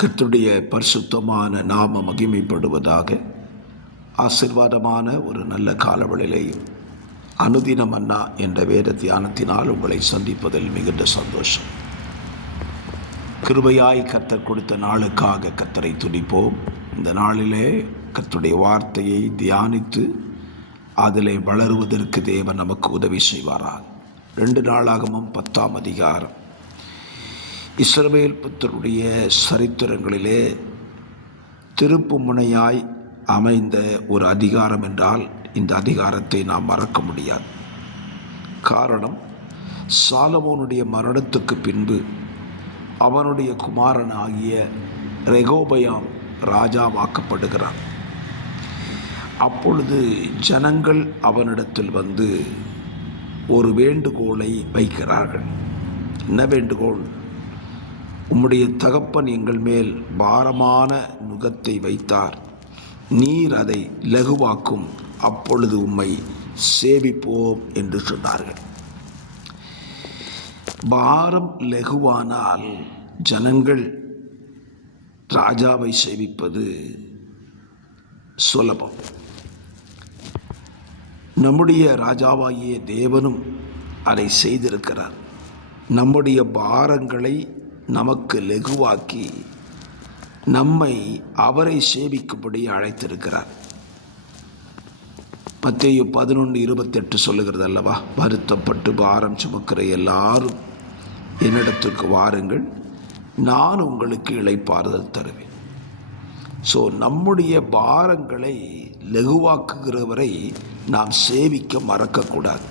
கர்த்தருடைய பரிசுத்தமான நாம மகிமைப்படுவதாக. ஆசீர்வாதமான ஒரு நல்ல காலவெளியிலேயும் அனுதின மன்னா என்ற வேத தியானத்தினால் உங்களை சந்திப்பதில் மிகுந்த சந்தோஷம். கிருபையாய் கர்த்தர் கொடுத்த நாளுக்காக கர்த்தரை துதிப்போம். இந்த நாளிலே கர்த்தருடைய வார்த்தையை தியானித்து அதிலே வளருவதற்கு தேவன் நமக்கு உதவி செய்வாராக. 2 நாளாகமம் 10ஆம் அதிகாரம். இஸ்ரவேல் புத்தருடைய சரித்திரங்களிலே திருப்பு முனையாய் அமைந்த ஒரு அதிகாரம் என்றால் இந்த அதிகாரத்தை நாம் மறக்க முடியாது. காரணம், சாலமோனுடைய மரணத்துக்கு பின்பு அவனுடைய குமாரன் ஆகிய ரெகோபயாம் ராஜாவாக்கப்படுகிறான். அப்பொழுது ஜனங்கள் அவனிடத்தில் வந்து ஒரு வேண்டுகோளை வைக்கிறார்கள். என்ன வேண்டுகோள்? உம்முடைய தகப்பன் எங்கள் மேல் பாரமான நுகத்தை வைத்தார், நீர் அதை லகுவாக்கும், அப்பொழுது உம்மை சேவிப்போம் என்று சொன்னார்கள். பாரம் லகுவானால் ஜனங்கள் ராஜாவை சேவிப்பது சுலபம். நம்முடைய ராஜாவாகிய தேவனும் அதை செய்திருக்கிறார். நம்முடைய பாரங்களை நமக்கு லகுவாக்கி நம்மை அவரை சேவிக்கும்படி அழைத்திருக்கிறார். மத்தேயு 11:28 சொல்லுகிறது அல்லவா, வருத்தப்பட்டு பாரம் சுமக்கிற எல்லாரும் என்னிடத்துக்கு வாருங்கள், நான் உங்களுக்கு இளைப்பாறுதல் தருவேன். ஸோ நம்முடைய பாரங்களை லகுவாக்குகிறவரை நாம் சேவிக்க மறக்கக்கூடாது.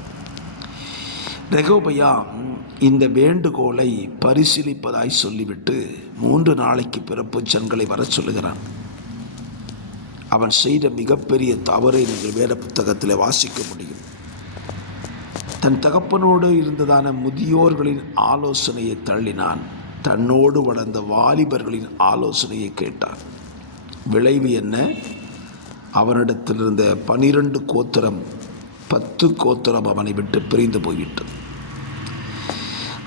ரெகோபயாம் இந்த வேண்டுகோளை பரிசீலிப்பதாய் சொல்லிவிட்டு 3 நாளைக்கு பிறப்பு ஜனங்களை வர சொல்லுகிறான். அவன் செய்த மிகப்பெரிய தவறை நீங்கள் வேத புத்தகத்தில் வாசிக்க முடியும். தன் தகப்பனோடு இருந்ததான முதியோர்களின் ஆலோசனையை தள்ளினான். தன்னோடு வளர்ந்த வாலிபர்களின் ஆலோசனையை கேட்டான். விளைவு என்ன? அவனிடத்தில் இருந்த 12 கோத்திரம் 10 கோத்திரம் அவனை விட்டு பிரிந்து போய்விட்டது.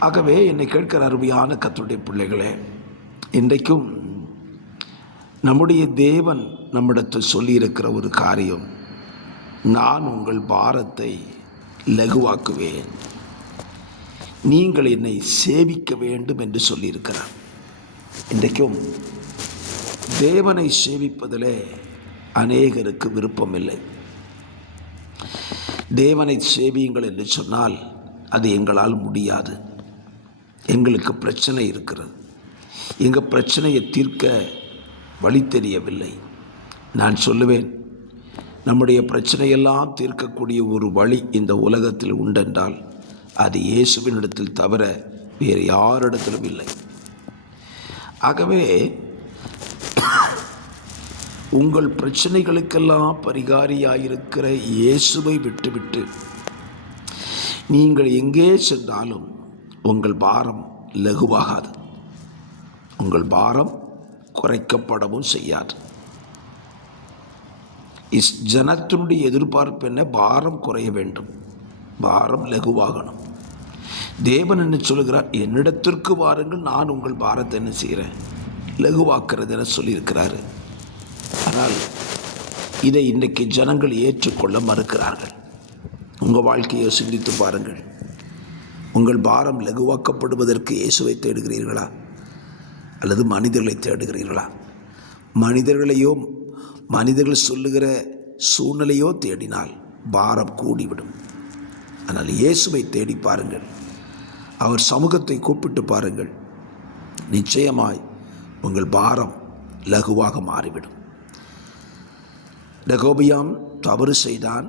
ஆகவே என்னை கேட்கிற அருமையான கர்த்தருடைய பிள்ளைகளே, இன்றைக்கும் நம்முடைய தேவன் நம்மிடத்தில் சொல்லியிருக்கிற ஒரு காரியம், நான் உங்கள் பாரத்தை லகுவாக்குவேன், நீங்கள் என்னை சேவிக்க வேண்டும் என்று சொல்லியிருக்கிறார். இன்றைக்கும் தேவனை சேவிப்பதிலே அநேகருக்கு விருப்பம் இல்லை. தேவனை சேவியுங்கள் என்று சொன்னால் அது எங்களால் முடியாது, எங்களுக்கு பிரச்சனை இருக்கிறது, எங்கள் பிரச்சனையை தீர்க்க வழி தெரியவில்லை. நான் சொல்லுவேன், நம்முடைய பிரச்சனையெல்லாம் தீர்க்கக்கூடிய ஒரு வழி இந்த உலகத்தில் உண்டென்றால் அது இயேசுவினிடத்தில் தவிர வேறு யாரிடத்திலும் இல்லை. ஆகவே உங்கள் பிரச்சனைகளுக்கெல்லாம் பரிகாரியாயிருக்கிற இயேசுவை விட்டுவிட்டு நீங்கள் எங்கே சென்றாலும் உங்கள் பாரம் லகுவாகாது, உங்கள் பாரம் குறைக்கப்படவும் செய்யாது. ஜனத்தினுடைய எதிர்பார்ப்பு என்ன? பாரம் குறைய வேண்டும், பாரம் லகுவாகணும். தேவன் என்ன சொல்லுகிறார்? என்னிடத்திற்கு வாருங்கள், நான் உங்கள் பாரத்தை என்ன செய்கிறேன்? லகுவாக்குறது என சொல்லியிருக்கிறாரு. ஆனால் இதை இன்றைக்கு ஜனங்கள் ஏற்றுக்கொள்ள மறுக்கிறார்கள். உங்கள் வாழ்க்கையை சிந்தித்து பாருங்கள். உங்கள் பாரம் லகுவாக்கப்படுவதற்கு இயேசுவை தேடுகிறீர்களா அல்லது மனிதர்களை தேடுகிறீர்களா? மனிதர்கள் சொல்லுகிற சூழ்நிலையோ தேடினால் பாரம் கூடிவிடும். ஆனால் இயேசுவை தேடி பாருங்கள், அவர் சமூகத்தை கூப்பிட்டு பாருங்கள், நிச்சயமாய் உங்கள் பாரம் லகுவாக மாறிவிடும். ரெகோபயாம் தவறு செய்தான்.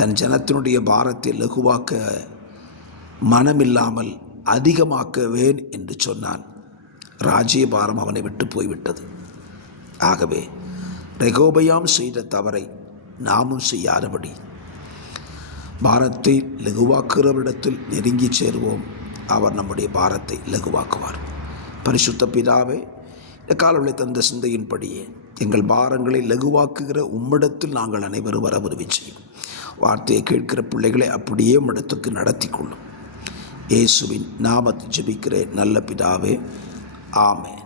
தன் ஜனத்தினுடைய பாரத்தை லகுவாக்க மனமில்லாமல் அதிகமாக்குவேன் என்று சொன்னான். ராஜ்யபாரம் அவனை விட்டு போய்விட்டது. ஆகவே ரெகோபயாம் செய்த தவறை நாமும் செய்யாதபடி பாரத்தை லகுவாக்குறவரிடத்தில் நெருங்கி சேருவோம். அவர் நம்முடைய பாரத்தை லகுவாக்குவார். பரிசுத்த பிதாவே, இந்த காலவளை தந்த சிந்தையின்படியே எங்கள் பாரங்களை லகுவாக்குகிற உம்மிடத்தில் நாங்கள் அனைவரும் வர உதவி செய்யும். வார்த்தையை கேட்கிற பிள்ளைகளை அப்படியே உம்மிடத்துக்கு நடத்தி கொள்ளும். இயேசுவின் நாமத்தில் ஜெபிக்கிறேன் நல்ல பிதாவே, ஆமென்.